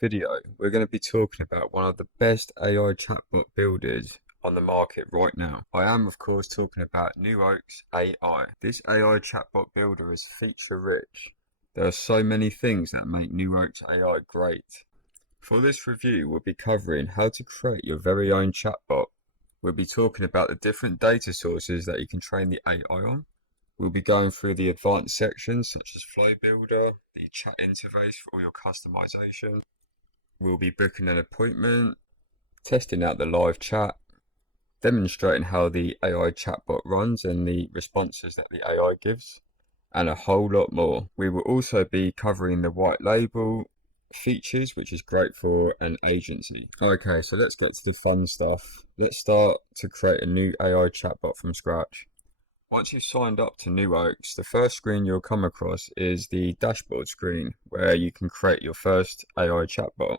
video, we're going to be talking about one of the best AI chatbot builders on the market right now. I am, of course, talking about NewOaks AI. This AI chatbot builder is feature rich. There are so many things that make NewOaks AI great. For this review, we'll be covering how to create your very own chatbot. We'll be talking about the different data sources that you can train the AI on. We'll be going through the advanced sections such as Flow Builder, the chat interface for all your customization. We'll be booking an appointment, testing out the live chat, demonstrating how the AI chatbot runs and the responses that the AI gives, and a whole lot more. We will also be covering the Whitelabel features, which is great for an agency. Okay, so let's get to the fun stuff. Let's start to create a new AI chatbot from scratch. Once you've signed up to NewOaks, the first screen you'll come across is the dashboard screen where you can create your first AI chatbot.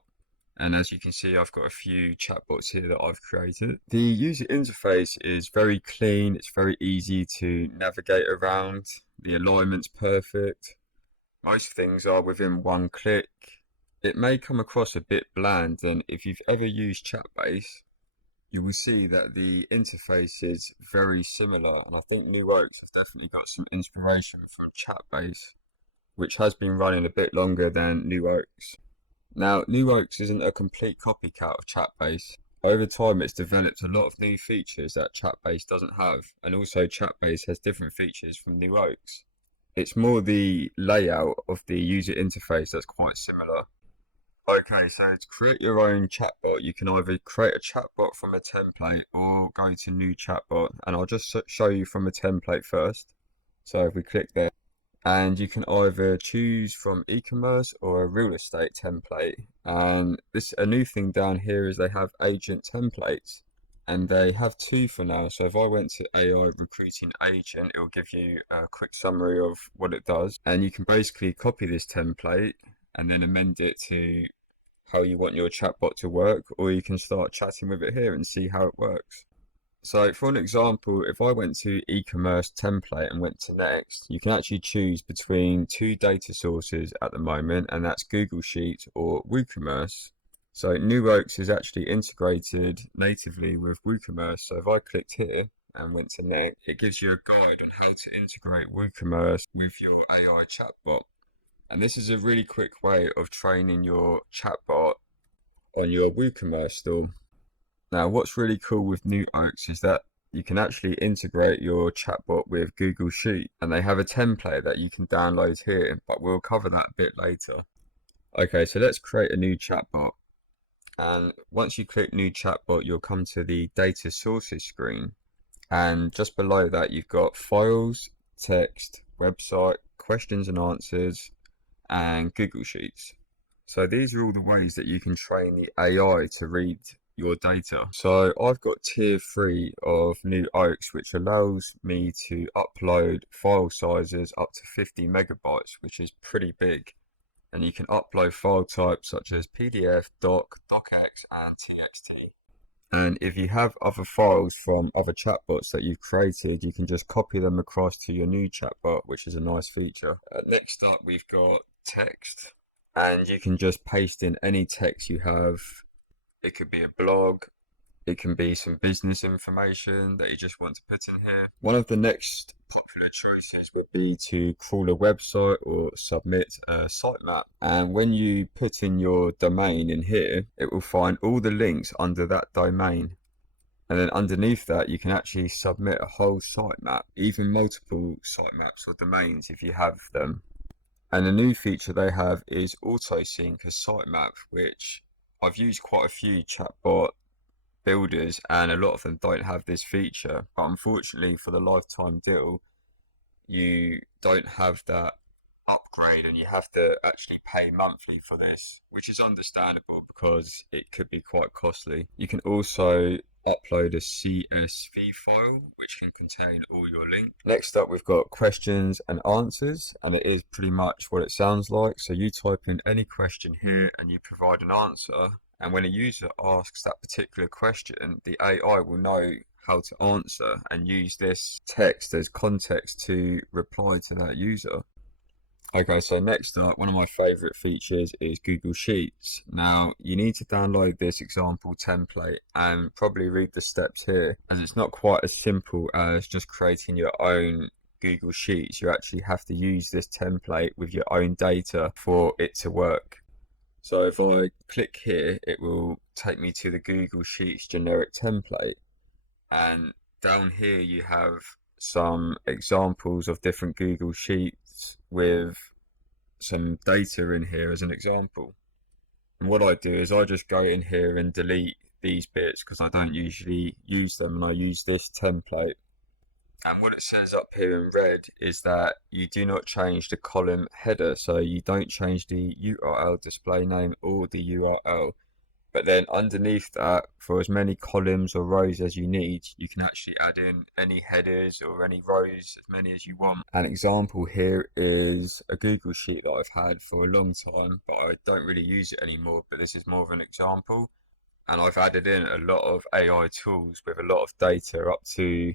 And as you can see, I've got a few chatbots here that I've created. The user interface is very clean, it's very easy to navigate around, the alignment's perfect. Most things are within one click. It may come across a bit bland, and if you've ever used Chatbase, you will see that the interface is very similar, and I think NewOaks has definitely got some inspiration from Chatbase, which has been running a bit longer than NewOaks. Now, NewOaks isn't a complete copycat of Chatbase. Over time, it's developed a lot of new features that Chatbase doesn't have, and also Chatbase has different features from NewOaks. It's more the layout of the user interface that's quite similar. Okay, so to create your own chatbot, you can either create a chatbot from a template or go to new chatbot. And I'll just show you from a template first. So if we click there, and you can either choose from e-commerce or a real estate template. And a new thing down here is they have agent templates, and they have two for now. So if I went to AI recruiting agent, it will give you a quick summary of what it does. And you can basically copy this template and then amend it to how you want your chatbot to work, or you can start chatting with it here and see how it works. So for an example, if I went to e-commerce template and went to next, you can actually choose between two data sources at the moment, and that's Google Sheets or WooCommerce. So NewOaks is actually integrated natively with WooCommerce. So if I clicked here and went to next, it gives you a guide on how to integrate WooCommerce with your AI chatbot. And this is a really quick way of training your chatbot on your WooCommerce store. Now, what's really cool with NewOaks is that you can actually integrate your chatbot with Google Sheets, and they have a template that you can download here, but we'll cover that a bit later. Okay, so let's create a new chatbot. And once you click new chatbot, you'll come to the data sources screen. And just below that, you've got files, text, website, questions and answers, and Google Sheets. So these are all the ways that you can train the AI to read your data. So I've got tier 3 of NewOaks, which allows me to upload file sizes up to 50 megabytes, which is pretty big. And you can upload file types such as PDF, doc, docx, and txt. And if you have other files from other chatbots that you've created, you can just copy them across to your new chatbot, which is a nice feature. Next up, we've got text, and you can just paste in any text you have. It could be a blog, it can be some business information that you just want to put in here. One of the next popular choices would be to crawl a website or submit a sitemap. And when you put in your domain in here, it will find all the links under that domain. And then underneath that, you can actually submit a whole sitemap, even multiple sitemaps or domains if you have them. And a new feature they have is auto-sync a sitemap, which I've used quite a few chatbot builders and a lot of them don't have this feature, but unfortunately for the lifetime deal you don't have that upgrade and you have to actually pay monthly for this, which is understandable because it could be quite costly. You can also upload a CSV file which can contain all your links. Next up, we've got questions and answers, and it is pretty much what it sounds like. So you type in any question here and you provide an answer, and when a user asks that particular question, the AI will know how to answer and use this text as context to reply to that user. Okay, so next up, one of my favorite features is Google Sheets. Now, you need to download this example template and probably read the steps here, as it's not quite as simple as just creating your own Google Sheets. You actually have to use this template with your own data for it to work. So if I click here, it will take me to the Google Sheets generic template. And down here you have some examples of different Google Sheets with some data in here as an example. And what I do is I just go in here and delete these bits because I don't usually use them, and I use this template. And what it says up here in red is that you do not change the column header, so you don't change the URL display name or the URL. But then underneath that, for as many columns or rows as you need, you can actually add in any headers or any rows, as many as you want. An example here is a Google Sheet that I've had for a long time, but I don't really use it anymore. But this is more of an example. And I've added in a lot of AI tools with a lot of data, up to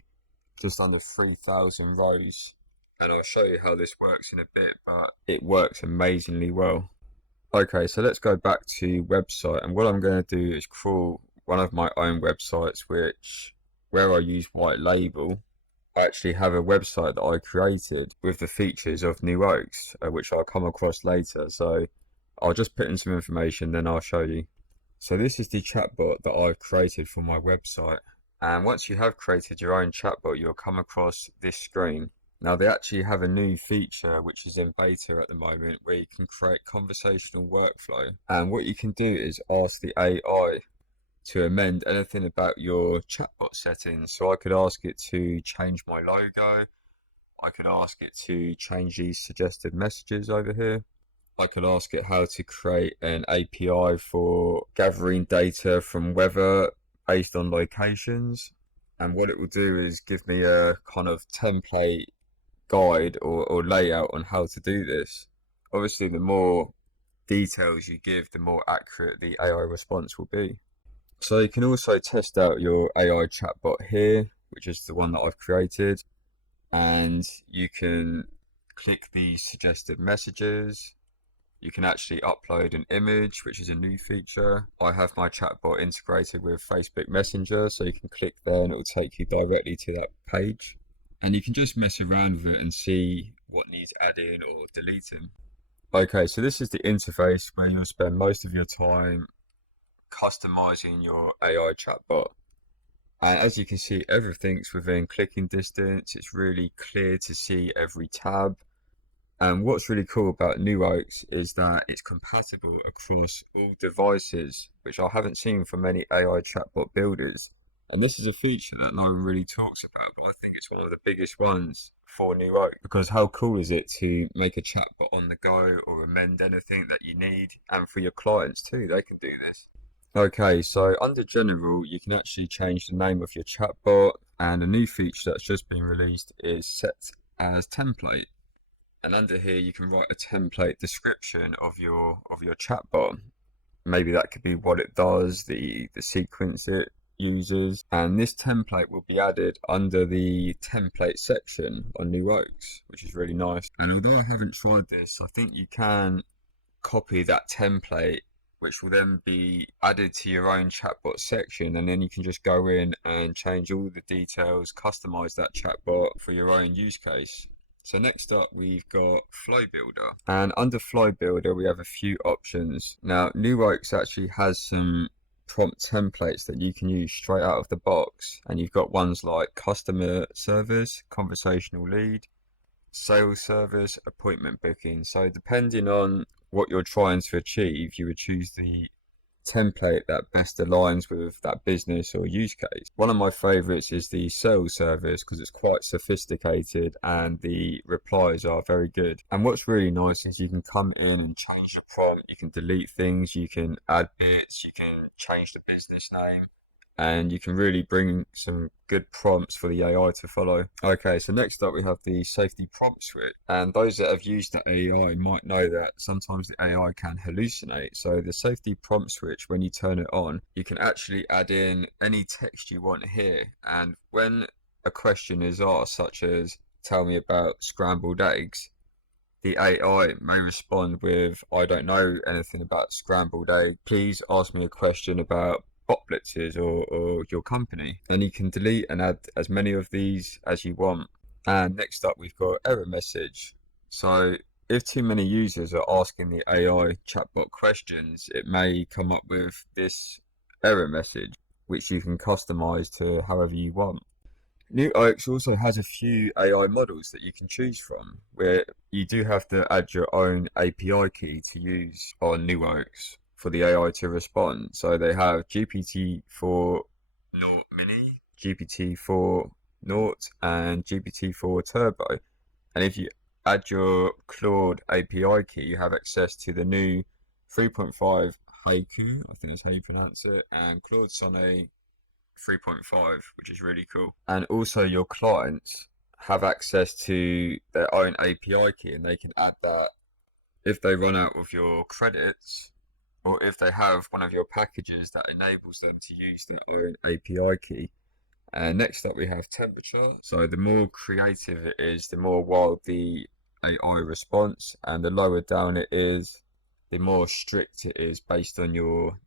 just under 3,000 rows. And I'll show you how this works in a bit, but it works amazingly well. Okay, so let's go back to website, and what I'm going to do is crawl one of my own websites, where I use Whitelabel. I actually have a website that I created with the features of NewOaks, which I'll come across later. So I'll just put in some information, then I'll show you. So this is the chatbot that I've created for my website. And once you have created your own chatbot, you'll come across this screen. Now they actually have a new feature which is in beta at the moment, where you can create conversational workflow. And what you can do is ask the AI to amend anything about your chatbot settings. So I could ask it to change my logo. I could ask it to change these suggested messages over here. I could ask it how to create an API for gathering data from weather based on locations. And what it will do is give me a kind of template guide or layout on how to do this. Obviously, the more details you give, the more accurate the AI response will be. So you can also test out your AI chatbot here, which is the one that I've created, and you can click the suggested messages. You can actually upload an image, which is a new feature. I have my chatbot integrated with Facebook Messenger, so you can click there and it will take you directly to that page. And you can just mess around with it and see what needs adding or deleting. Okay, so this is the interface where you'll spend most of your time customizing your AI chatbot. And as you can see, everything's within clicking distance. It's really clear to see every tab. And what's really cool about NewOaks is that it's compatible across all devices, which I haven't seen from many AI chatbot builders. And this is a feature that no one really talks about, but I think it's one of the biggest ones for NewOaks, because how cool is it to make a chatbot on the go or amend anything that you need? And for your clients too, they can do this. Okay, so under general, you can actually change the name of your chatbot, and a new feature that's just been released is set as template. And under here, you can write a template description of your chatbot. Maybe that could be what it does, the sequence it uses, and this template will be added under the template section on NewOaks, which is really nice. And although I haven't tried this, I think you can copy that template, which will then be added to your own chatbot section, and then you can just go in and change all the details, customize that chatbot for your own use case. So next up, we've got Flow Builder, and under Flow Builder we have a few options. Now NewOaks actually has some prompt templates that you can use straight out of the box, and you've got ones like customer service, conversational lead, sales service, appointment booking. So depending on what you're trying to achieve, you would choose the template that best aligns with that business or use case. One of my favorites is the sales service because it's quite sophisticated and the replies are very good. And what's really nice is you can come in and change the prompt, you can delete things, you can add bits, you can change the business name, and you can really bring some good prompts for the AI to follow. Okay, so next up we have the safety prompt switch, and those that have used the AI might know that sometimes the AI can hallucinate. So the safety prompt switch, when you turn it on, you can actually add in any text you want here, and when a question is asked, such as tell me about scrambled eggs, The AI may respond with, I don't know anything about scrambled egg. Please ask me a question about bot blitzes or your company. Then you can delete and add as many of these as you want. And next up, we've got error message. So if too many users are asking the AI chatbot questions, it may come up with this error message, which you can customize to however you want. NewOaks also has a few AI models that you can choose from, where you do have to add your own API key to use on NewOaks for the AI to respond. So they have GPT-4 Naught Mini, GPT-4 Naught, and GPT-4 Turbo. And if you add your Claude API key, you have access to the new 3.5 Haiku, I think that's how you pronounce it, and Claude Sonnet 3.5, which is really cool. And also your clients have access to their own API key, and they can add that if they run out of your credits or if they have one of your packages that enables them to use their own API key. And next up we have temperature. So the more creative it is, the more wild the AI response, and the lower down it is, the more strict it is based on your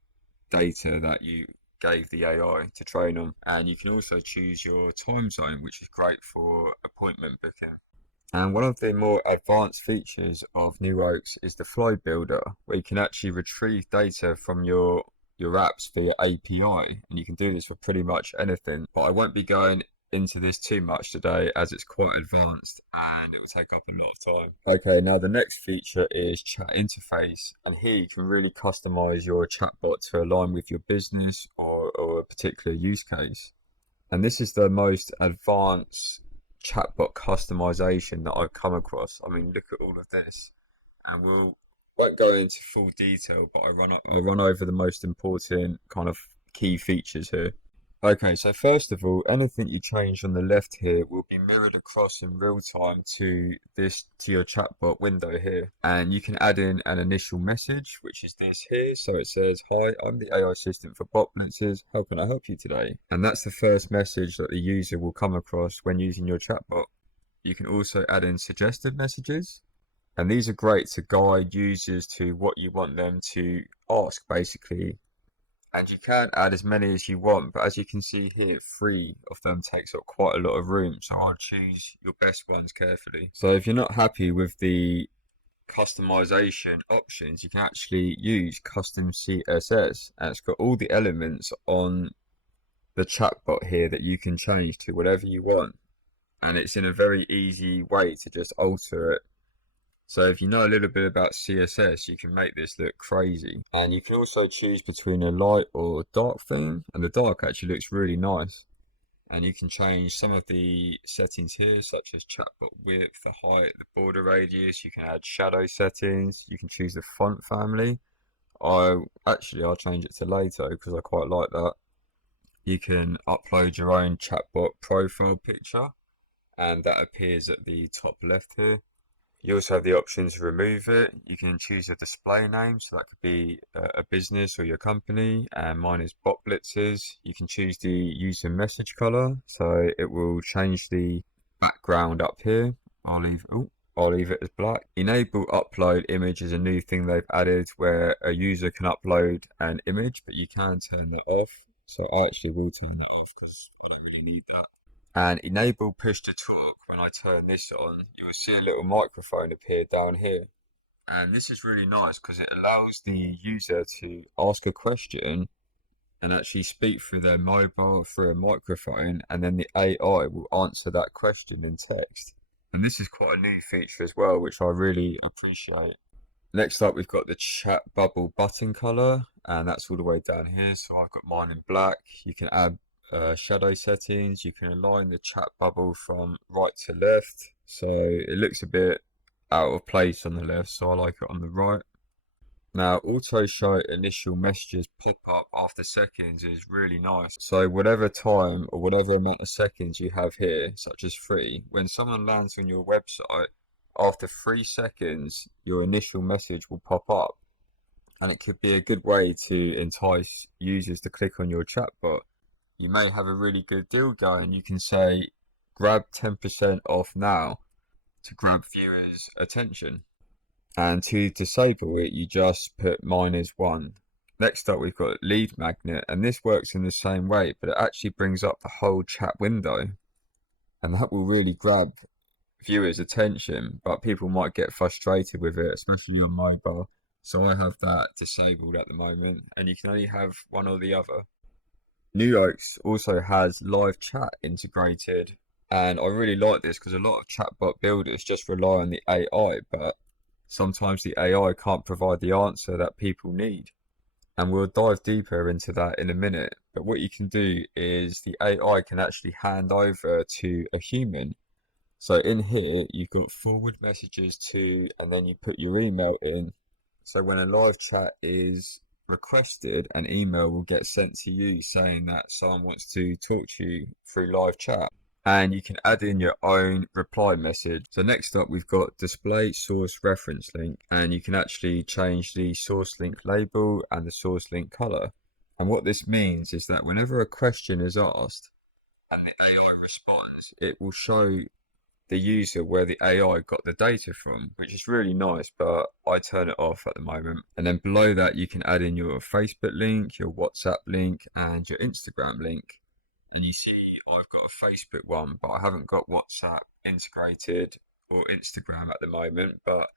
data that you gave the AI to train on. And you can also choose your time zone, which is great for appointment booking. And one of the more advanced features of NewOaks is the flow builder, where you can actually retrieve data from your apps via API, and you can do this for pretty much anything. But I won't be going into this too much today as it's quite advanced and it will take up a lot of time. Okay, now the next feature is chat interface, and here you can really customize your chatbot to align with your business or a particular use case. And this is the most advanced chatbot customization that I've come across. I mean, look at all of this, and won't go into full detail, but I'll run over the most important kind of key features here. Okay, so first of all, anything you change on the left here will be mirrored across in real time to your chatbot window here. And you can add in an initial message, which is this here. So it says, "Hi, I'm the AI assistant for bot blitzes. How can I help you today?" And that's the first message that the user will come across when using your chatbot. You can also add in suggested messages, and these are great to guide users to what you want them to ask, basically. And you can add as many as you want, but as you can see here, 3 of them takes up quite a lot of room, so I'll choose your best ones carefully. So if you're not happy with the customization options, you can actually use custom CSS, and it's got all the elements on the chatbot here that you can change to whatever you want, and it's in a very easy way to just alter it. So if you know a little bit about CSS, you can make this look crazy. And you can also choose between a light or dark theme, and the dark actually looks really nice. And you can change some of the settings here, such as chatbot width, the height, the border radius. You can add shadow settings. You can choose the font family. I'll change it to later because I quite like that. You can upload your own chatbot profile picture, and that appears at the top left here. You also have the option to remove it. You can choose a display name, so that could be a business or your company, and mine is Bot Blitzers. You can choose the user message color, so it will change the background up here. I'll leave it as black. Enable upload image is a new thing they've added where a user can upload an image, but you can turn that off. So I actually will turn that off because I don't really need that. And enable push to talk. When I turn this on, you will see a little microphone appear down here. And this is really nice because it allows the user to ask a question and actually speak through their mobile through a microphone, and then the AI will answer that question in text. And this is quite a new feature as well, which I really appreciate. Next up, we've got the chat bubble button color, and that's all the way down here. So I've got mine in black. You can add shadow settings. You can align the chat bubble from right to left, so it looks a bit out of place on the left, so I like it on the right. Now, auto show initial messages pop up after seconds is really nice. So whatever time or whatever amount of seconds you have here, such as 3, when someone lands on your website, after 3 seconds, your initial message will pop up. And it could be a good way to entice users to click on your chatbot. You may have a really good deal going. You can say, grab 10% off now. to grab viewers' attention. And to disable it, you just put -1. Next up, we've got lead magnet, and this works in the same way, but it actually brings up the whole chat window. And that will really grab viewers' attention, but people might get frustrated with it, especially on mobile. So I have that disabled at the moment, and you can only have one or the other. NewOaks also has live chat integrated, and I really like this because a lot of chatbot builders just rely on the AI, but sometimes the AI can't provide the answer that people need. And we'll dive deeper into that in a minute. But what you can do is the AI can actually hand over to a human. So in here, you've got forward messages to, and then you put your email in. So when a live chat is requested, an email will get sent to you saying that someone wants to talk to you through live chat. And you can add in your own reply message. So next up, we've got display source reference link, and you can actually change the source link label and the source link color. And what this means is that whenever a question is asked and the AI responds, it will show the user where the AI got the data from, which is really nice, but I turn it off at the moment. And then below that, you can add in your Facebook link, your WhatsApp link, and your Instagram link. And you see I've got a Facebook one, but I haven't got WhatsApp integrated or Instagram at the moment, but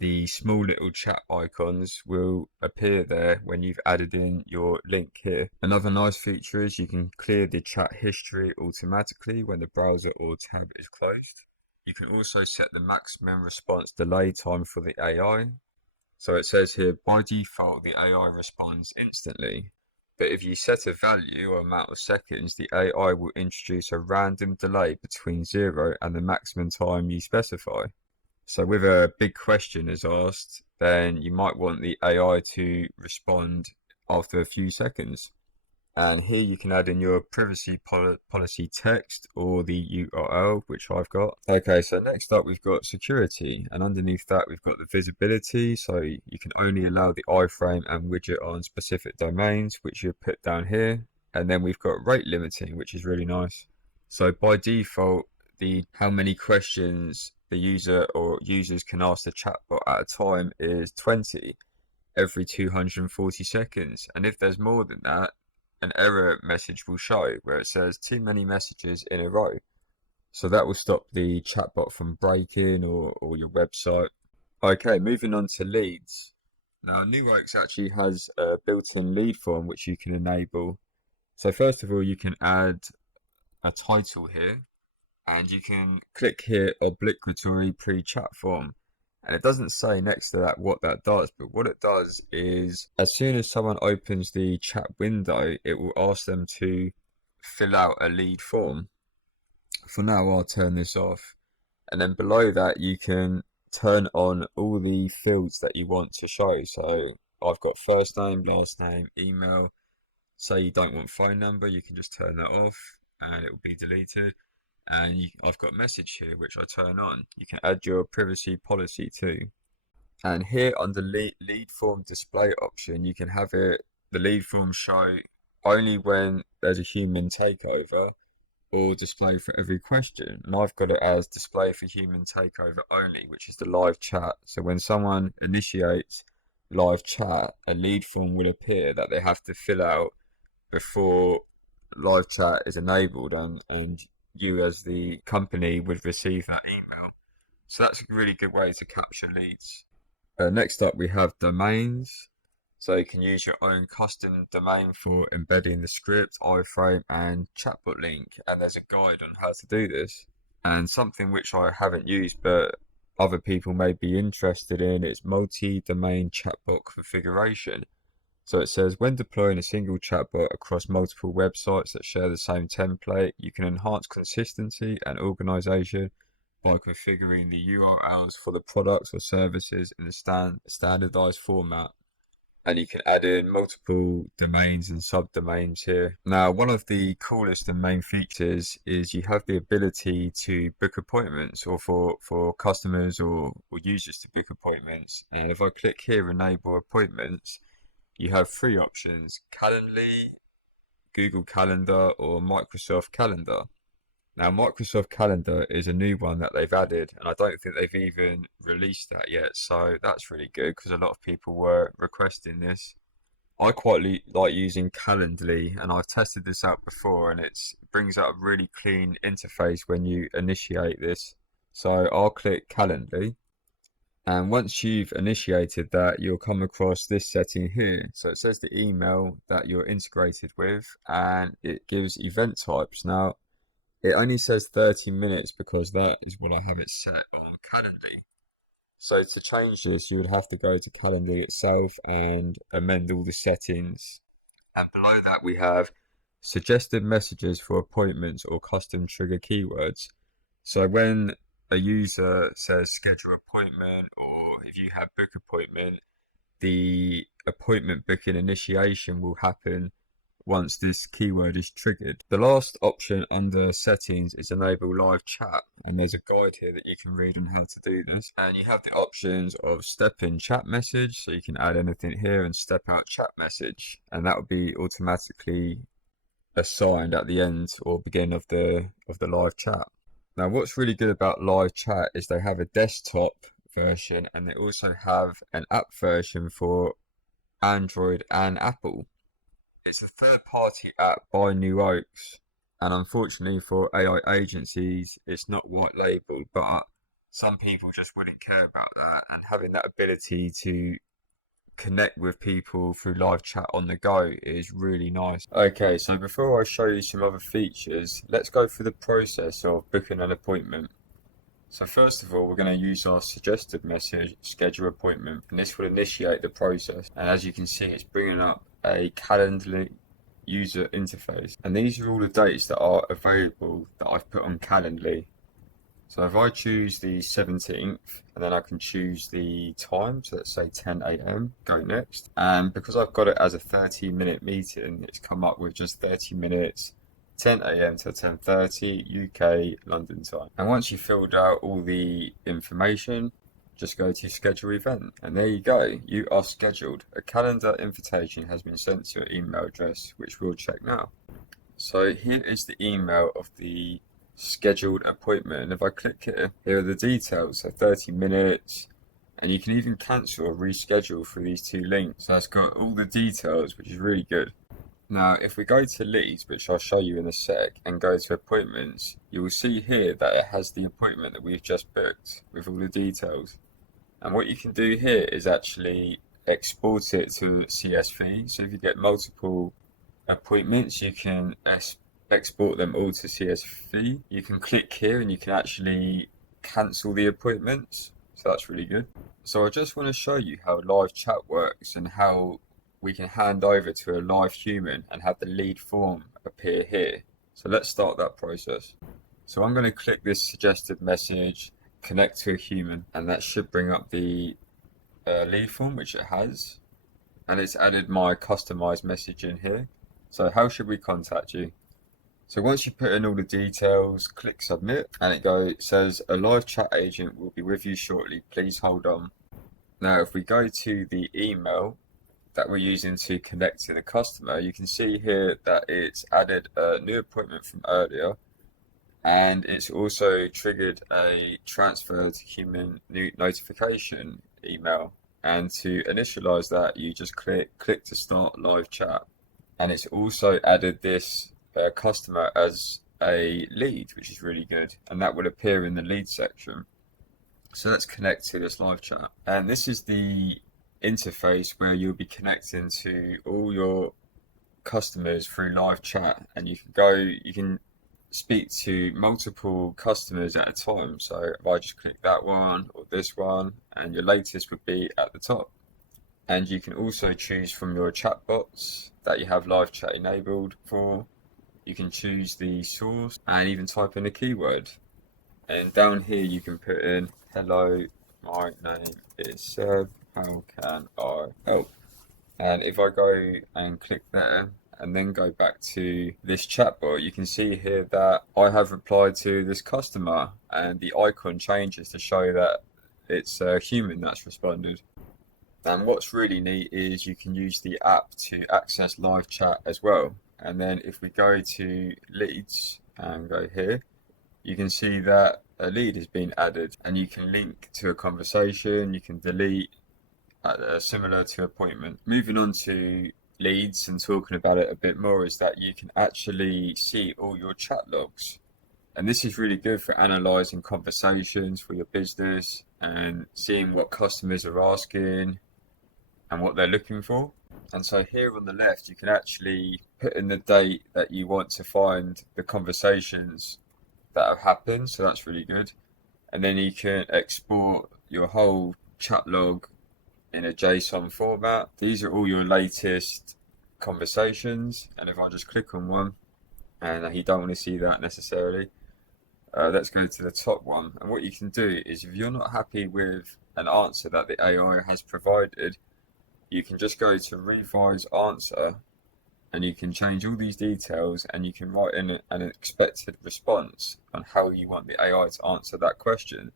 the small little chat icons will appear there when you've added in your link here. Another nice feature is you can clear the chat history automatically when the browser or tab is closed. You can also set the maximum response delay time for the AI. So it says here, by default, the AI responds instantly. But if you set a value or amount of seconds, the AI will introduce a random delay between 0 and the maximum time you specify. So with a big question is asked, then you might want the AI to respond after a few seconds. And here you can add in your privacy policy text or the URL, which I've got. Okay, so next up we've got security, and underneath that we've got the visibility. So you can only allow the iframe and widget on specific domains, which you put down here. And then we've got rate limiting, which is really nice. So by default, the how many questions the user or users can ask the chatbot at a time is 20 every 240 seconds. And if there's more than that, an error message will show where it says too many messages in a row. So that will stop the chatbot from breaking or your website. Okay, moving on to leads. Now, NewOaks actually has a built-in lead form which you can enable. So first of all, you can add a title here, and you can click here obligatory pre-chat form. And it doesn't say next to that what that does, but what it does is as soon as someone opens the chat window, it will ask them to fill out a lead form. For now, I'll turn this off. And then below that, you can turn on all the fields that you want to show. So I've got first name, last name, email. Say you don't want phone number, you can just turn that off and it will be deleted. And I've got message here which I turn on. You can add your privacy policy too. And here under lead form display option, you can have the lead form show only when there's a human takeover or display for every question. And I've got it as display for human takeover only, which is the live chat. So when someone initiates live chat, a lead form will appear that they have to fill out before live chat is enabled, and you as the company would receive that email. So that's a really good way to capture leads. Next up we have domains. So you can use your own custom domain for embedding the script, iframe and chatbot link, and there's a guide on how to do this. And something which I haven't used but other people may be interested in is multi-domain chatbot configuration. So it says, when deploying a single chatbot across multiple websites that share the same template, you can enhance consistency and organization by configuring the URLs for the products or services in a standardized format. And you can add in multiple domains and subdomains here. Now, one of the coolest and main features is you have the ability to book appointments, or for customers or users to book appointments. And if I click here, enable appointments, you have three options: Calendly, Google Calendar, or Microsoft Calendar. Now, Microsoft Calendar is a new one that they've added, and I don't think they've even released that yet. So that's really good because a lot of people were requesting this. I quite like using Calendly, and I've tested this out before, and it brings out a really clean interface when you initiate this. So I'll click Calendly, and once you've initiated that, you'll come across this setting here. So it says the email that you're integrated with, and it gives event types. Now, it only says 30 minutes because that is what I have it set on Calendly. So to change this, you would have to go to Calendly itself and amend all the settings. And below that, we have suggested messages for appointments or custom trigger keywords. So when a user says schedule appointment, or if you have book appointment, the appointment booking initiation will happen once this keyword is triggered. The last option under settings is enable live chat, and there's a guide here that you can read on how to do this. And you have the options of step in chat message, so you can add anything here, and step out chat message, and that will be automatically assigned at the end or beginning of the live chat. Now, what's really good about live chat is they have a desktop version, and they also have an app version for Android and Apple. It's a third-party app by NewOaks, and unfortunately for AI agencies, it's not white labeled, but some people just wouldn't care about that, and having that ability to connect with people through live chat on the go is really nice. Okay, so before I show you some other features, let's go through the process of booking an appointment. So first of all, we're going to use our suggested message, schedule appointment, and this will initiate the process. And as you can see, it's bringing up a Calendly user interface. And these are all the dates that are available that I've put on Calendly. So if I choose the 17th, and then I can choose the time, so let's say 10 a.m, go next. And because I've got it as a 30-minute meeting, it's come up with just 30 minutes, 10 a.m. to 10:30 UK London time. And once you've filled out all the information, just go to schedule event, and there you go, you are scheduled. A calendar invitation has been sent to your email address, which we'll check now. So here is the email of the scheduled appointment, and if I click here, here are the details, so 30 minutes, and you can even cancel or reschedule through these two links. So it's got all the details, which is really good. Now, if we go to leads, which I'll show you in a sec, and go to appointments, you will see here that it has the appointment that we've just booked with all the details. And what you can do here is actually export it to CSV. So if you get multiple appointments, you can export them all to CSV. You can click here and you can actually cancel the appointments. So that's really good. So I just want to show you how live chat works and how we can hand over to a live human and have the lead form appear here. So let's start that process. So I'm going to click this suggested message, connect to a human, and that should bring up the lead form, which it has. And it's added my customized message in here. So how should we contact you? So once you put in all the details, click submit, and it says a live chat agent will be with you shortly. Please hold on. Now, if we go to the email that we're using to connect to the customer, you can see here that it's added a new appointment from earlier, and it's also triggered a transfer to human notification email. And to initialize that, you just click to start live chat. And it's also added this customer as a lead, which is really good, and that will appear in the lead section. So let's connect to this live chat, and this is the interface where you'll be connecting to all your customers through live chat, and you can speak to multiple customers at a time. So if I just click that one or this one, and your latest would be at the top. And you can also choose from your chatbots that you have live chat enabled for. You can choose the source and even type in a keyword. And down here you can put in, hello, my name is Seb, how can I help? And if I go and click there and then go back to this chatbot, you can see here that I have replied to this customer, and the icon changes to show that it's a human that's responded. And what's really neat is you can use the app to access live chat as well. And then if we go to leads and go here, you can see that a lead has been added, and you can link to a conversation, you can delete, similar to appointment. Moving on to leads and talking about it a bit more, is that you can actually see all your chat logs. And this is really good for analyzing conversations for your business and seeing what customers are asking and what they're looking for. And so here on the left, you can actually put in the date that you want to find the conversations that have happened. So that's really good. And then you can export your whole chat log in a JSON format. These are all your latest conversations. And if I just click on one, and you don't want to see that necessarily, let's go to the top one. And what you can do is, if you're not happy with an answer that the AI has provided, you can just go to revise answer, and you can change all these details, and you can write in an expected response on how you want the AI to answer that question,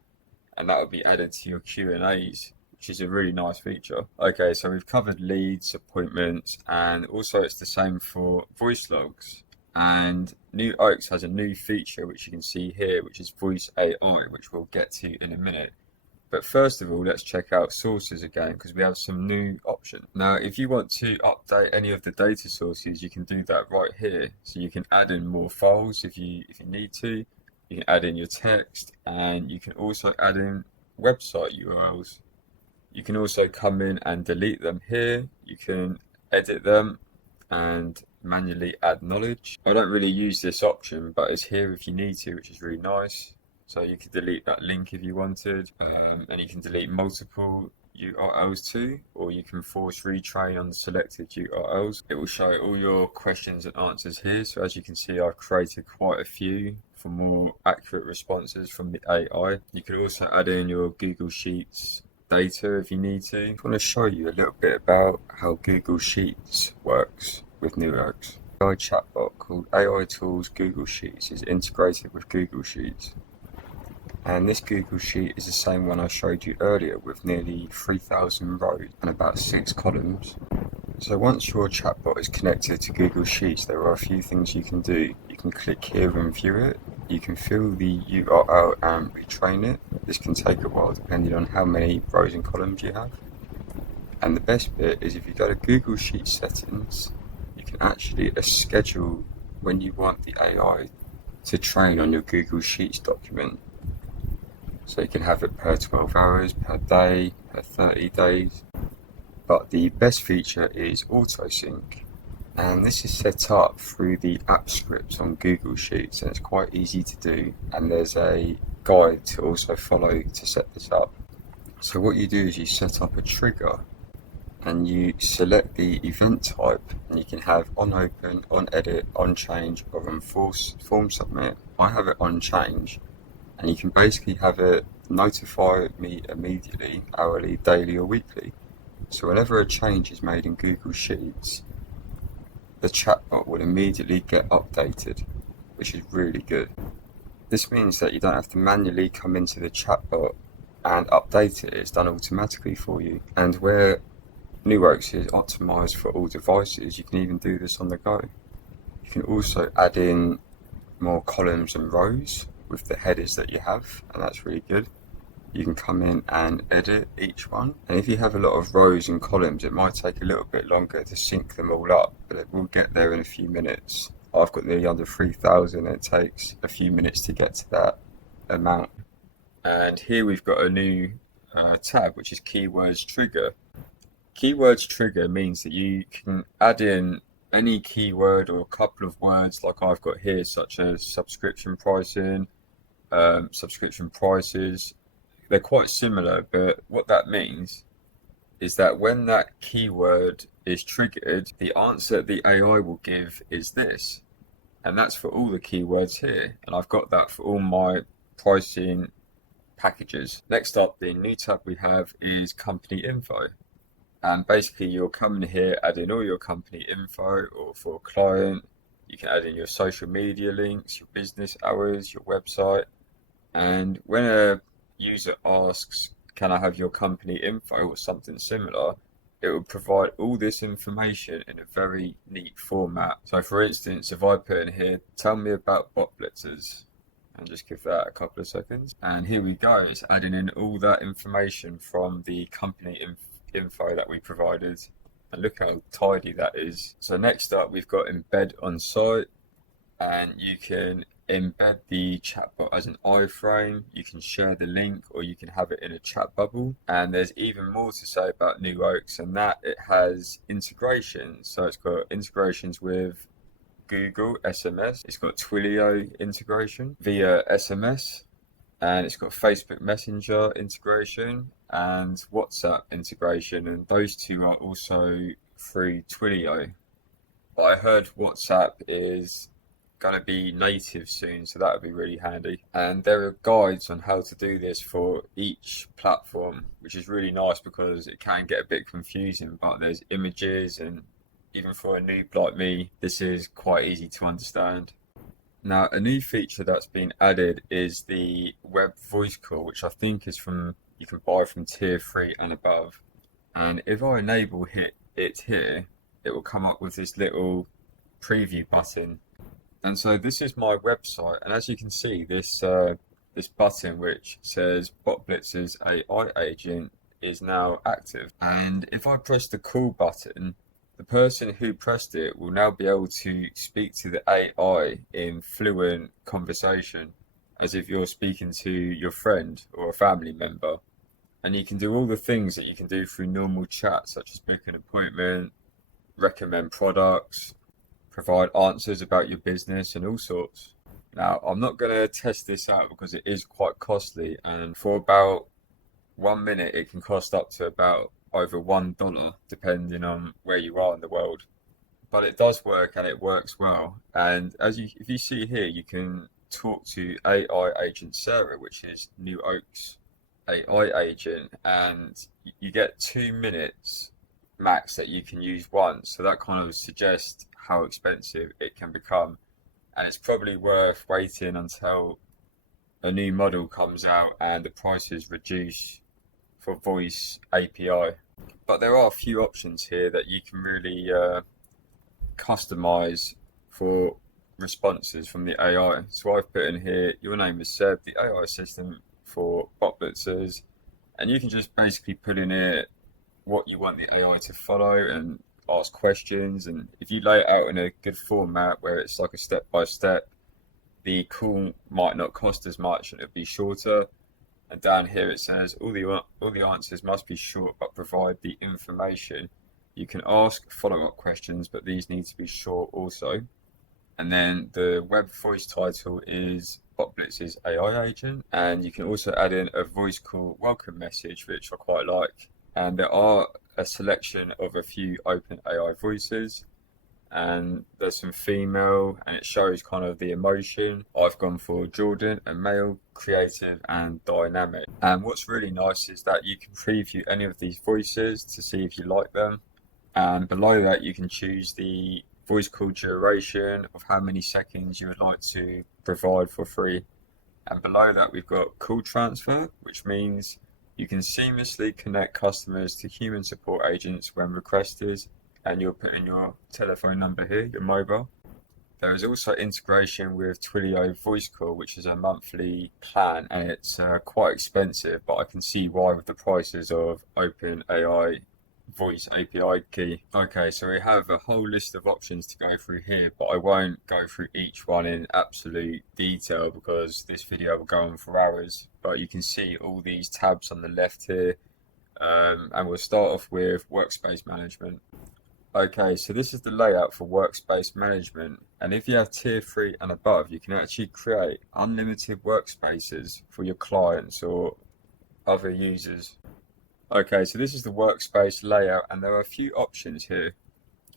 and that will be added to your Q&As, which is a really nice feature. Okay, so we've covered leads, appointments, and also it's the same for voice logs. And NewOaks has a new feature which you can see here, which is Voice AI, which we'll get to in a minute. But first of all, let's check out sources again, because we have some new options. Now, if you want to update any of the data sources, you can do that right here. So you can add in more files if you need to. You can add in your text, and you can also add in website URLs. You can also come in and delete them here. You can edit them and manually add knowledge. I don't really use this option, but it's here if you need to, which is really nice. So you can delete that link if you wanted, and you can delete multiple URLs too, or you can force retrain on the selected URLs. It will show all your questions and answers here. So as you can see, I've created quite a few for more accurate responses from the AI. You can also add in your Google Sheets data if you need to. I want to show you a little bit about how Google Sheets works with NewOaks. AI chatbot called AI Tools Google Sheets is integrated with Google Sheets. And this Google Sheet is the same one I showed you earlier, with nearly 3,000 rows and about 6 columns. So once your chatbot is connected to Google Sheets, there are a few things you can do. You can click here and view it. You can fill the URL and retrain it. This can take a while depending on how many rows and columns you have. And the best bit is, if you go to Google Sheets settings, you can actually schedule when you want the AI to train on your Google Sheets document. So you can have it per 12 hours, per day, per 30 days. But the best feature is autosync. And this is set up through the app scripts on Google Sheets, and it's quite easy to do. And there's a guide to also follow to set this up. So what you do is you set up a trigger, and you select the event type, and you can have on open, on edit, on change, or on form submit. I have it on change. And you can basically have it notify me immediately, hourly, daily, or weekly. So whenever a change is made in Google Sheets, the chatbot will immediately get updated, which is really good. This means that you don't have to manually come into the chatbot and update it. It's done automatically for you. And where NewOaks is optimized for all devices, you can even do this on the go. You can also add in more columns and rows with the headers that you have, and that's really good. You can come in and edit each one, and if you have a lot of rows and columns, it might take a little bit longer to sync them all up, but we'll get there in a few minutes. I've got nearly under 3,000, and it takes a few minutes to get to that amount. And here we've got a new tab, which is Keywords Trigger. Keywords Trigger means that you can add in any keyword or a couple of words, like I've got here, such as subscription pricing, subscription prices. They're quite similar, but what that means is that when that keyword is triggered, the answer the AI will give is this. And that's for all the keywords here. And I've got that for all my pricing packages. Next up, the new tab we have is company info. And basically you'll come in here, add in all your company info, or for a client, you can add in your social media links, your business hours, your website. And when a user asks, can I have your company info or something similar, it will provide all this information in a very neat format. So for instance, if I put in here, tell me about bot blitzers, and just give that a couple of seconds. And here we go, it's adding in all that information from the company info that we provided. And look how tidy that is. So next up, we've got embed on site, and you can embed the chatbot as an iframe. You can share the link, or you can have it in a chat bubble. And there's even more to say about NewOaks, and that it has integrations. So it's got integrations with Google SMS, it's got Twilio integration via SMS, and it's got Facebook Messenger integration and WhatsApp integration, and those two are also through Twilio. But I heard WhatsApp is going to be native soon, so that would be really handy. And there are guides on how to do this for each platform, which is really nice because it can get a bit confusing, but there's images, and even for a noob like me, this is quite easy to understand. Now, a new feature that's been added is the web voice call, which I think is you can buy from tier 3 and above. And if I enable it here, it will come up with this little preview button. And so this is my website, and as you can see, this button which says Bot Blitzer's AI agent is now active. And if I press the call button, the person who pressed it will now be able to speak to the AI in fluent conversation, as if you're speaking to your friend or a family member. And you can do all the things that you can do through normal chat, such as book an appointment, recommend products, provide answers about your business, and all sorts. Now, I'm not going to test this out because it is quite costly, and for about 1 minute it can cost up to about over $1, depending on where you are in the world. But it does work, and it works well. And if you see here, you can talk to AI agent Sarah, which is NewOaks AI agent, and you get 2 minutes max that you can use once. So that kind of suggests how expensive it can become, and it's probably worth waiting until a new model comes out and the prices reduce for voice API. But there are a few options here that you can really customize for responses from the AI. So I've put in here, your name is Seb, the AI assistant for Bot Blitzers, and you can just basically put in here what you want the AI to follow and ask questions. And if you lay it out in a good format where it's like a step by step, the call might not cost as much and it'll be shorter. And down here it says all the answers must be short but provide the information. You can ask follow-up questions, but these need to be short also. And then the web voice title is Bot Blitz's AI agent, and you can also add in a voice call welcome message, which I quite like. And there are a selection of a few open AI voices, and there's some female, and it shows kind of the emotion. I've gone for Jordan, a male, creative and dynamic. And what's really nice is that you can preview any of these voices to see if you like them, and below that you can choose the voice call duration of how many seconds you would like to provide for free. And below that we've got call transfer, which means you can seamlessly connect customers to human support agents when requested, and you'll put in your telephone number here, your mobile. There is also integration with Twilio Voice Call, which is a monthly plan, and it's quite expensive, but I can see why with the prices of OpenAI Voice API key. Okay, so we have a whole list of options to go through here, but I won't go through each one in absolute detail because this video will go on for hours. But you can see all these tabs on the left here, and we'll start off with workspace management. Okay, so this is the layout for workspace management, and if you have tier 3 and above, you can actually create unlimited workspaces for your clients or other users. Okay, so this is the workspace layout, and there are a few options here.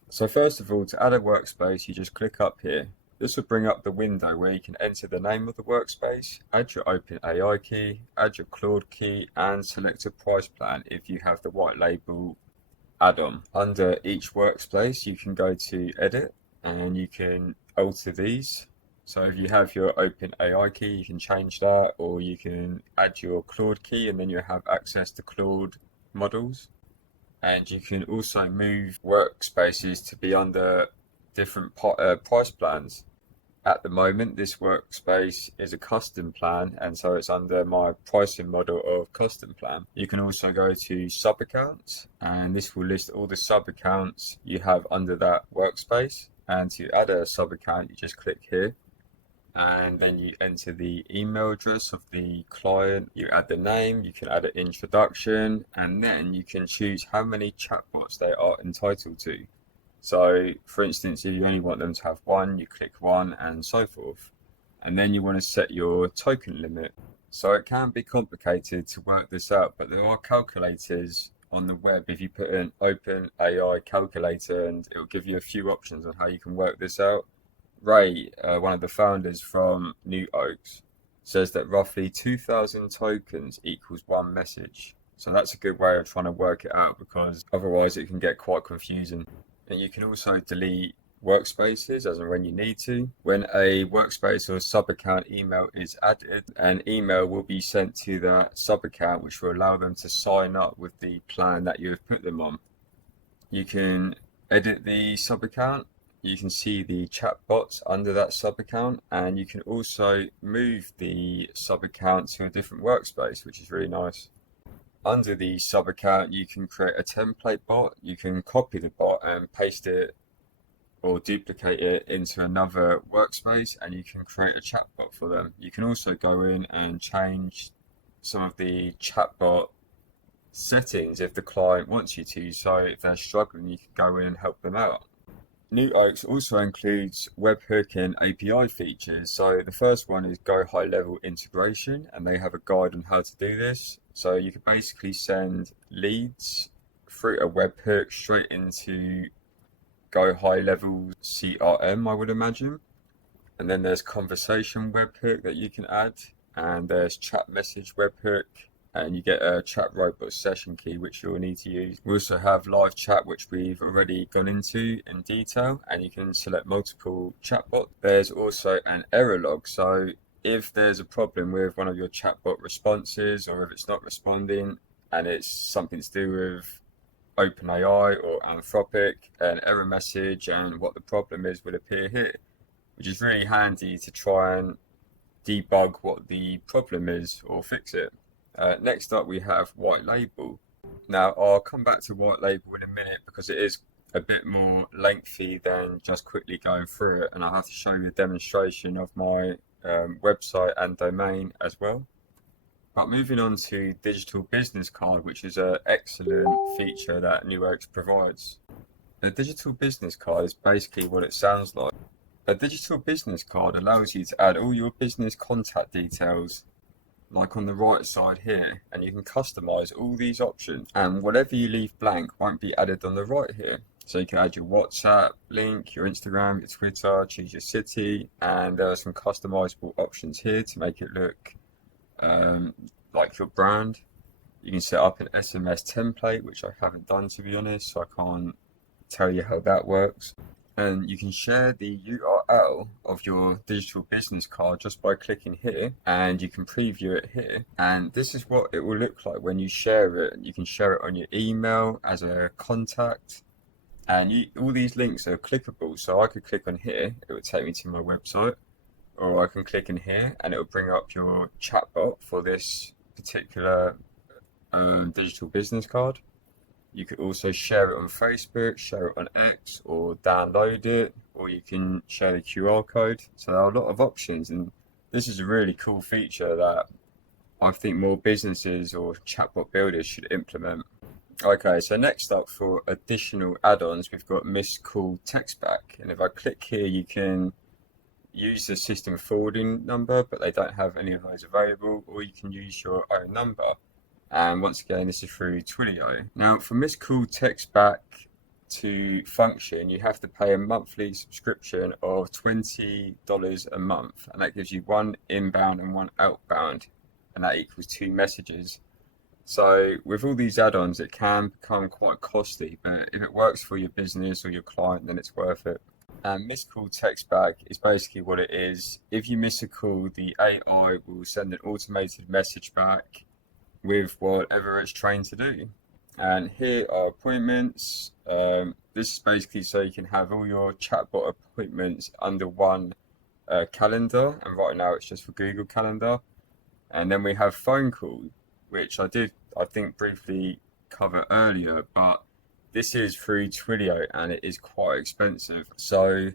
So first of all, to add a workspace, you just click up here. This will bring up the window where you can enter the name of the workspace, add your OpenAI key, add your Claude key, and select a price plan if you have the Whitelabel add-on. Under each workspace, you can go to edit and you can alter these. So if you have your OpenAI key, you can change that, or you can add your Claude key and then you have access to Claude models. And you can also move workspaces to be under different price plans. At the moment, this workspace is a custom plan, and so it's under my pricing model of custom plan. You can also go to sub accounts, and this will list all the sub accounts you have under that workspace. And to add a sub account, you just click here, and then you enter the email address of the client, you add the name, you can add an introduction, and then you can choose how many chatbots they are entitled to. So for instance, if you only want them to have one, you click one and so forth. And then you want to set your token limit. So it can be complicated to work this out, but there are calculators on the web. If you put in Open AI calculator, and it will give you a few options on how you can work this out. Ray, one of the founders from NewOaks, says that roughly 2,000 tokens equals one message. So that's a good way of trying to work it out, because otherwise it can get quite confusing. And you can also delete workspaces as and when you need to. When a workspace or sub account email is added, an email will be sent to that sub account, which will allow them to sign up with the plan that you have put them on. You can edit the sub account. You can see the chatbots under that sub account, and you can also move the sub account to a different workspace, which is really nice. Under the sub account, you can create a template bot. You can copy the bot and paste it or duplicate it into another workspace, and you can create a chatbot for them. You can also go in and change some of the chatbot settings if the client wants you to. So if they're struggling, you can go in and help them out. NewOaks also includes webhook and API features. So the first one is Go High Level integration, and they have a guide on how to do this. So you can basically send leads through a webhook straight into Go High Level CRM, I would imagine. And then there's conversation webhook that you can add, and there's chat message webhook, and you get a chat robot session key, which you'll need to use. We also have live chat, which we've already gone into in detail, and you can select multiple chatbots. There's also an error log. So if there's a problem with one of your chatbot responses, or if it's not responding and it's something to do with OpenAI or Anthropic, an error message and what the problem is will appear here, which is really handy to try and debug what the problem is or fix it. Next up, we have Whitelabel. Now, I'll come back to Whitelabel in a minute because it is a bit more lengthy than just quickly going through it, and I'll have to show you a demonstration of my website and domain as well. But moving on to Digital Business Card, which is an excellent feature that NewOaks provides. A digital business card is basically what it sounds like. A digital business card allows you to add all your business contact details, like on the right side here, and you can customize all these options, and whatever you leave blank won't be added on the right here. So you can add your WhatsApp link, your Instagram, your Twitter, choose your city, and there are some customizable options here to make it look like your brand. You can set up an SMS template, which I haven't done, to be honest, so I can't tell you how that works. And you can share the URL of your digital business card just by clicking here, and you can preview it here. And this is what it will look like when you share it. You can share it on your email as a contact, and all these links are clickable. So I could click on here, it would take me to my website, or I can click in here and it will bring up your chatbot for this particular digital business card. You could also share it on Facebook, share it on X, or download it, or you can share the QR code. So there are a lot of options, and this is a really cool feature that I think more businesses or chatbot builders should implement. Okay, so next up for additional add-ons, we've got missed call text back. And if I click here, you can use the system forwarding number, but they don't have any of those available, or you can use your own number. And once again, this is through Twilio. Now, for missed call text back to function, you have to pay a monthly subscription of $20 a month, and that gives you one inbound and one outbound, and that equals 2 messages. So with all these add-ons, it can become quite costly, but if it works for your business or your client, then it's worth it. And missed call text back is basically what it is. If you miss a call, the AI will send an automated message back with whatever it's trained to do. And here are appointments. This is basically so you can have all your chatbot appointments under one calendar, and right now it's just for Google Calendar. And then we have phone call, which I think, briefly cover earlier, but this is through Twilio and it is quite expensive. So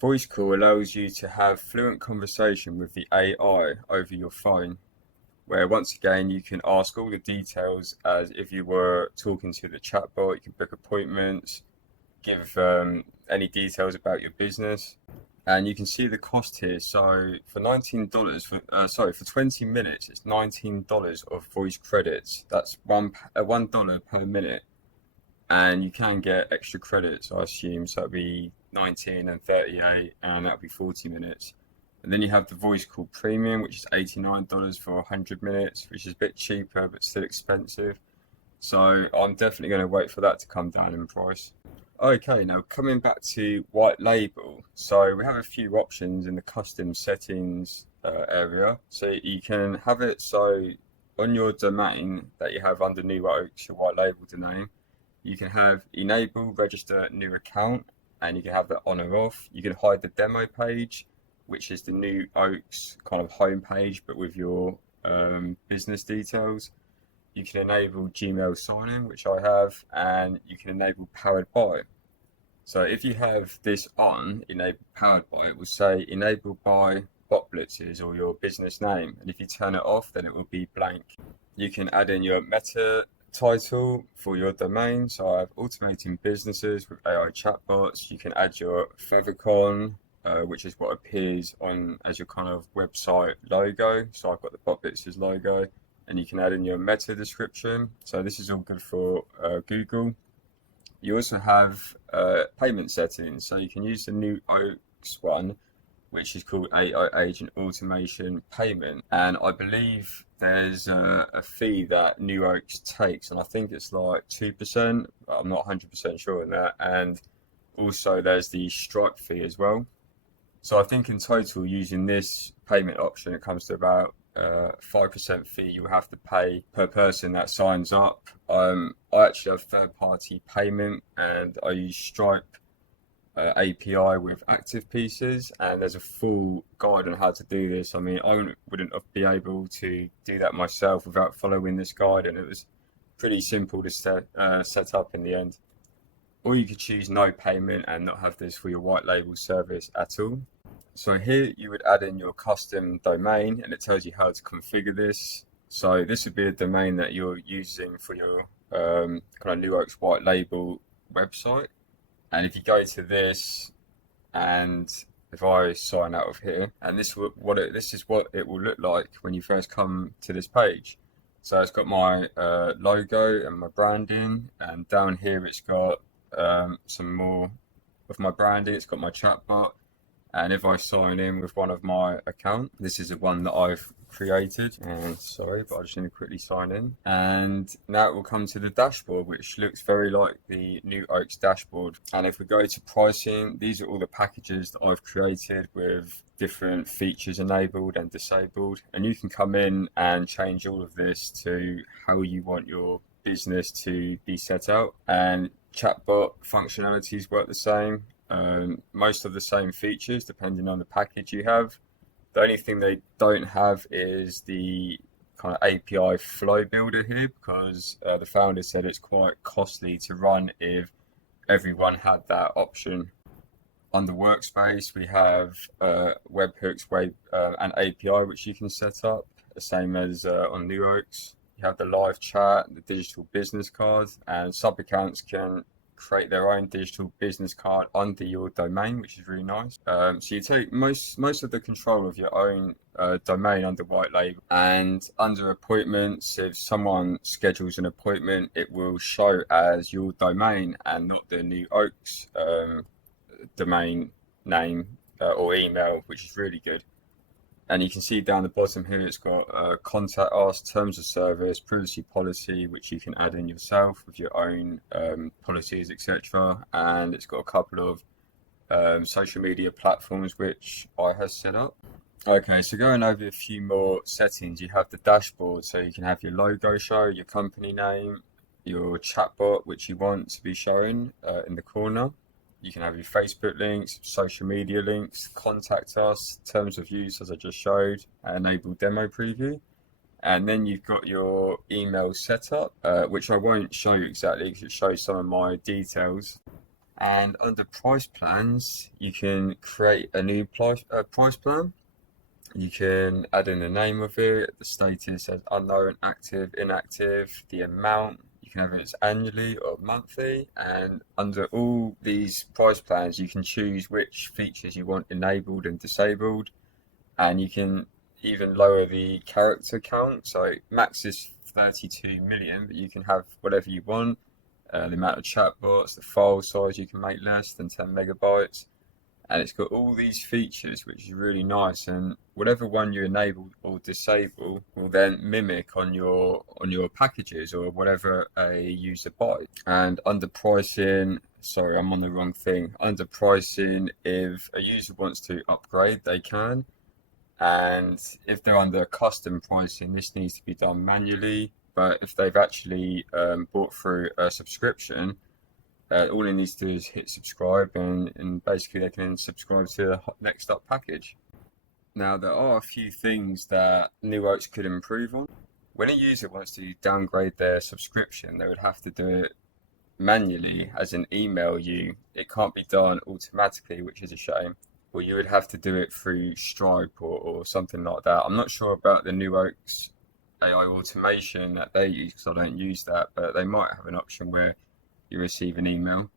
voice call allows you to have fluent conversation with the AI over your phone, where once again you can ask all the details as if you were talking to the chatbot. You can book appointments, give any details about your business, and you can see the cost here. So for $19, for 20 minutes, it's $19 of voice credits. That's $1 per minute, and you can get extra credits, I assume. So it'll be 19 and 38, and that'll be 40 minutes. And then you have the voice call premium, which is $89 for 100 minutes, which is a bit cheaper but still expensive. So I'm definitely going to wait for that to come down in price. Okay, now coming back to Whitelabel. So we have a few options in the custom settings area. So you can have it so on your domain that you have under NewOaks, your Whitelabel domain, you can have enable register new account, and you can have that on or off. You can hide the demo page, which is the NewOaks kind of home page, but with your business details. You can enable Gmail sign-in, which I have, and you can enable powered by. So if you have this on, enable powered by, it will say enabled by bot blitzes or your business name. And if you turn it off, then it will be blank. You can add in your meta title for your domain. So I have automating businesses with AI chatbots. You can add your favicon, which is what appears on as your kind of website logo. So I've got the bot blitzes logo. And you can add in your meta description. So this is all good for Google. You also have payment settings. So you can use the NewOaks one, which is called AI Agent Automation Payment. And I believe there's a fee that NewOaks takes, and I think it's like 2%. But I'm not 100% sure on that. And also there's the Stripe fee as well. So I think in total, using this payment option, it comes to about 5% fee you have to pay per person that signs up. I actually have third-party payment, and I use Stripe API with active pieces, and there's a full guide on how to do this. I mean, I wouldn't be able to do that myself without following this guide, and it was pretty simple to set up in the end. Or you could choose no payment and not have this for your Whitelabel service at all. So here you would add in your custom domain, and it tells you how to configure this. So this would be a domain that you're using for your kind of NewOaks Whitelabel website. And if you go to this, and if I sign out of here, and this is what it will look like when you first come to this page. So it's got my logo and my branding, and down here it's got some more of my branding. It's got my chatbot. And if I sign in with one of my accounts, this is the one that I've created. And sorry, but I just need to quickly sign in. And now it will come to the dashboard, which looks very like the NewOaks dashboard. And if we go to pricing, these are all the packages that I've created with different features enabled and disabled. And you can come in and change all of this to how you want your business to be set out. And chatbot functionalities work the same. Most of the same features depending on the package you have. The only thing they don't have is the kind of API flow builder here, because the founder said it's quite costly to run if everyone had that option. On the workspace, we have webhooks, and API which you can set up, the same as on NewOaks. You have the live chat, the digital business card, and sub accounts can create their own digital business card under your domain, which is really nice. So you take most of the control of your own domain under Whitelabel. And under appointments, if someone schedules an appointment, it will show as your domain and not the NewOaks domain name or email, which is really good. And you can see down the bottom here, it's got contact us, terms of service, privacy policy, which you can add in yourself with your own policies, etc. And it's got a couple of social media platforms, which I have set up. Okay, so going over a few more settings, you have the dashboard. So you can have your logo show, your company name, your chatbot, which you want to be shown in the corner. You can have your Facebook links, social media links, contact us, terms of use as I just showed, enable demo preview. And then you've got your email setup, which I won't show you exactly because it shows some of my details. And under price plans, you can create a new price plan. You can add in the name of it, the status as unknown, active, inactive, the amount. You can have it as annually or monthly. And under all these price plans, you can choose which features you want enabled and disabled. And you can even lower the character count. So max is 32 million, but you can have whatever you want. The amount of chatbots, the file size you can make less than 10 megabytes. And it's got all these features, which is really nice. And whatever one you enable or disable will then mimic on your packages or whatever a user buys. And under pricing, sorry, I'm on the wrong thing. Under pricing, if a user wants to upgrade, they can. And if they're under custom pricing, this needs to be done manually. But if they've actually bought through a subscription, all it needs to do is hit subscribe and basically they can subscribe to the next up package. Now, there are a few things that NewOaks could improve on. When a user wants to downgrade their subscription, they would have to do it manually, as in email you. It can't be done automatically, which is a shame. Or you would have to do it through Stripe or something like that. I'm not sure about the NewOaks AI automation that they use because I don't use that, but they might have an option where you receive an email.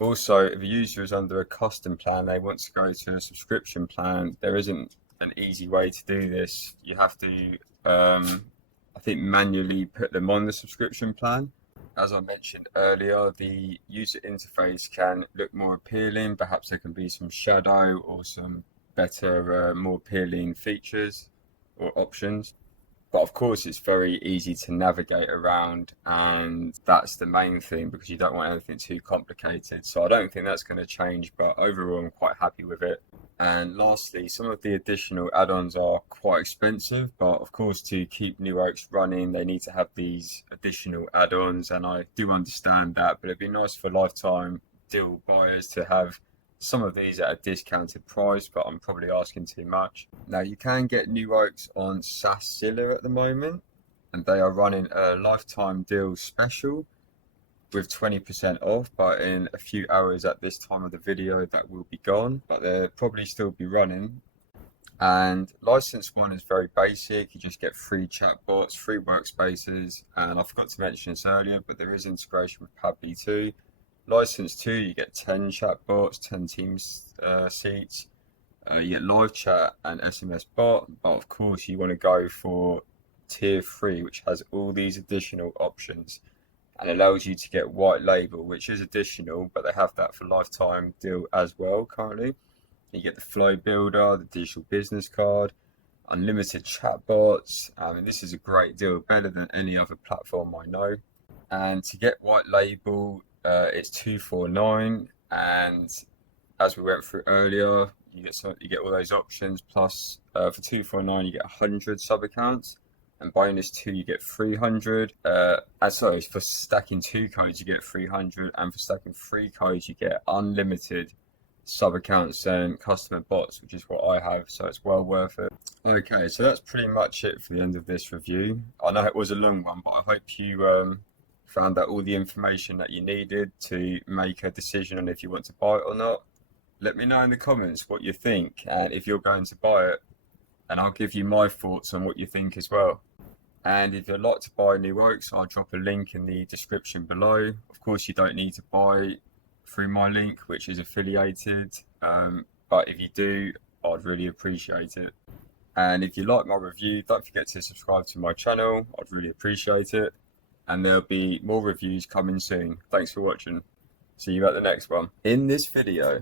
Also, if a user is under a custom plan, they want to go to a subscription plan, there isn't an easy way to do this. You have to, I think, manually put them on the subscription plan. As I mentioned earlier, the user interface can look more appealing. Perhaps there can be some shadow or some better, more appealing features or options. But of course, it's very easy to navigate around, and that's the main thing because you don't want anything too complicated. So I don't think that's going to change, but overall, I'm quite happy with it. And lastly, some of the additional add-ons are quite expensive, but of course, to keep NewOaks running, they need to have these additional add-ons, and I do understand that. But it'd be nice for lifetime deal buyers to have some of these at a discounted price, but I'm probably asking too much. Now, you can get NewOaks on SaaSzilla at the moment, and they are running a lifetime deal special with 20% off, but in a few hours at this time of the video that will be gone, but they'll probably still be running. And license one is very basic. You just get free chatbots, free workspaces, and I forgot to mention this earlier, but there is integration with PubB2. License 2, you get 10 chatbots, 10 Teams seats. You get live chat and SMS bot, but of course you want to go for tier 3, which has all these additional options and allows you to get Whitelabel, which is additional, but they have that for lifetime deal as well currently. You get the flow builder, the digital business card, unlimited chatbots. This is a great deal, better than any other platform I know. And to get Whitelabel, it's 249, and as we went through earlier, you get all those options. Plus, for 249, you get 100 sub accounts, and bonus 2, you get 300. Sorry, for stacking 2 codes, you get 300, and for stacking 3 codes, you get unlimited sub accounts and customer bots, which is what I have. So it's well worth it. Okay, so that's pretty much it for the end of this review. I know it was a long one, but I hope you found out all the information that you needed to make a decision on if you want to buy it or not. Let me know in the comments what you think and if you're going to buy it, and I'll give you my thoughts on what you think as well. And if you'd like to buy NewOaks, I'll drop a link in the description below. Of course, you don't need to buy through my link, which is affiliated, but if you do, I'd really appreciate it. And if you like my review, don't forget to subscribe to my channel. I'd really appreciate it. And there'll be more reviews coming soon. Thanks for watching. See you at the next one. In this video,